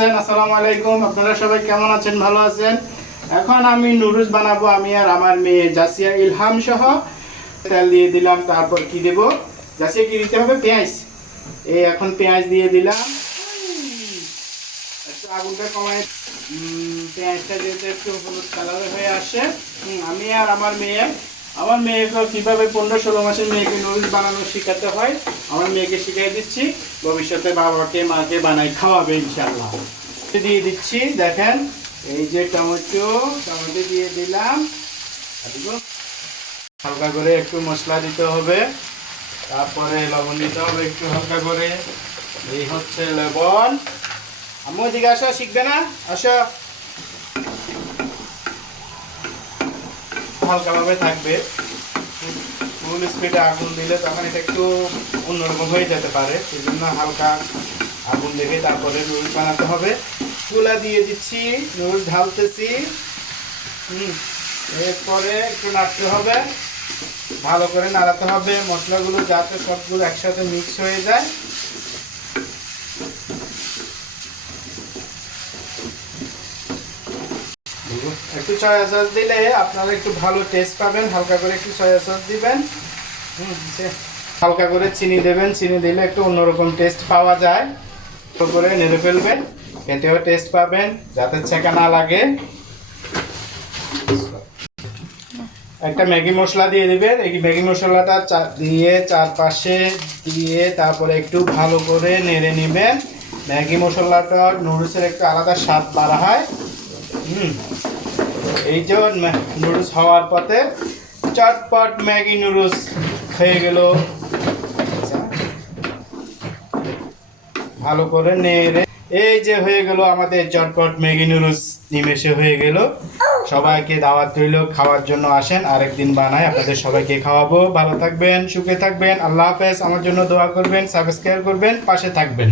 আসসালামু আলাইকুম, আপনারা সবাই কেমন আছেন? ভালো আছেন? এখন আমি নুডলস বানাবো, আমি আর আমার মেয়ে জাসিয়া ইলহাম সহ। তেল দিয়ে দিলাম, তারপর কি দেব? জাসিয়া কি দিতে হবে? পেঁয়াজ। এই এখন পেঁয়াজ দিয়ে দিলাম, একটু আগুনটা কমায়। পেঁয়াজটা যেহেতু একটু হলুদ কালার হয়ে আসে, আমি আর আমার মেয়েকে কীভাবে 15-16 মাসের মেয়েকে নুডলস বানানো শেখাতে হয় আমার মেয়েকে শিখিয়ে দিচ্ছি। ভবিষ্যতে বাবাকে মাকে বানাই খাওয়াবে ইনশাআল্লাহ। দিয়ে দিচ্ছি, দেখেন এই যে টমেটো দিয়ে দিলাম। হালকা করে একটু মশলা দিতে হবে, তারপরে লবণ দিতে হবে একটু হালকা করে। এই হচ্ছে লবণ। আম্মু দিকে আসো, শিখবে না? আসো। হালকাভাবে থাকবে, ফুল স্পিডে আগুন দিলে তখন এটা একটু অন্যরকম হয়ে যেতে পারে, সেই জন্য হালকা আগুন দেখে তারপরে নুডলস বানাতে হবে। চুলা দিয়ে দিচ্ছি, নুডলস ঢালতেছি। এরপরে একটু নাড়তে হবে, ভালো করে নাড়াতে হবে মশলাগুলো যাতে সবগুলো একসাথে মিক্স হয়ে যায়। একটু সয়া সস দিলে আপনারা একটু ভালো টেস্ট পাবেন, হালকা করে একটু সয়া সস দিবেন। হালকা করে চিনি দেবেন, চিনি দিলে একটু অন্যরকম টেস্ট পাওয়া যায়। করে নেড়ে ফেলবেন, এতেও টেস্ট পাবেন, যাতে ছেঁকা না লাগে। একটা ম্যাগি মশলা দিয়ে দিবেন, এই ম্যাগি মশলাটা দিয়ে চারপাশে দিয়ে তারপরে একটু ভালো করে নেড়ে নেবেন। ম্যাগি মশলাটা নুডলসের একটু আলাদা স্বাদ বাড়া হয়। এই যে নুডলস হওয়ার পথে চটপট ম্যাগি নুডলস হয়ে গেল। ভালো করে নেড়ে এই যে হয়ে গেল আমাদের চটপট ম্যাগি নুডলস, নিমেষে হয়ে গেল। সবাইকে দাওয়াত রইল, খাওয়ার জন্য আসেন, আরেকদিন বানাই আপনাদের সবাইকে খাওয়াবো। ভালো থাকবেন, সুখে থাকবেন, আল্লাহ হাফেজ। আমার জন্য দোয়া করবেন, সাবস্ক্রাইব করবেন, পাশে থাকবেন।